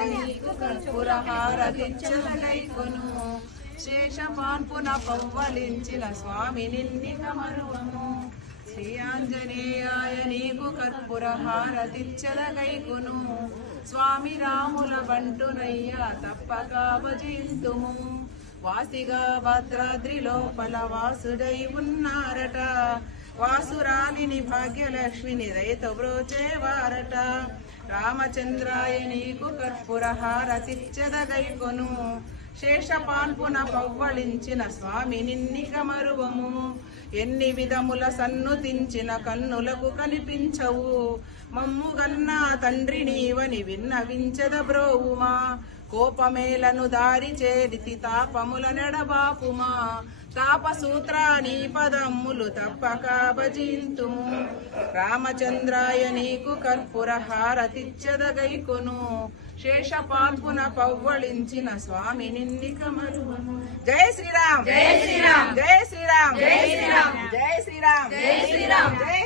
నీకు కర్పూరహారతిచ్చదగైకొను శేషపాన్పున పవ్వలించిన స్వామి నిన్నిక మరువము శ్రీ ఆంజనేయాయ నీకు కర్పూరహారతిచ్చదగైకొను స్వామి రాముల బంటునయ్యా తప్పక భజింతుము వాసిగా భద్రాద్రి లోపల వాసుడై ఉన్నారట వాసురాలిని భాగ్యలక్ష్మిని దయతో బ్రోచేవారట రామచంద్రాయ నీకు కర్పూరహారతిచ్చదగైకొను శేషపాన్పున పవ్వళించిన స్వామి నిన్నిక మరువము ఎన్ని విధముల సన్నుతించిన కన్నులకు కనిపించవు మమ్ముగన్నా తండ్రి నీవని విన్నవించద బ్రోవుమా కోపమేలను దారి చేరితి తాపముల నెడబాపుమా తాపసూత్రాని పదమ్ములు తప్పక భజింతుము రామచంద్రాయ నీకు కర్పూరహారతిచ్చదగైకొను శేషపాన్పున పవ్వళించిన స్వామి నిన్నిక మరువము జయ శ్రీరామ్ జయ శ్రీరామ్ జయ శ్రీరామ్ జయ శ్రీరామ్ జయ శ్రీరామ్ జయ శ్రీరామ్ జయ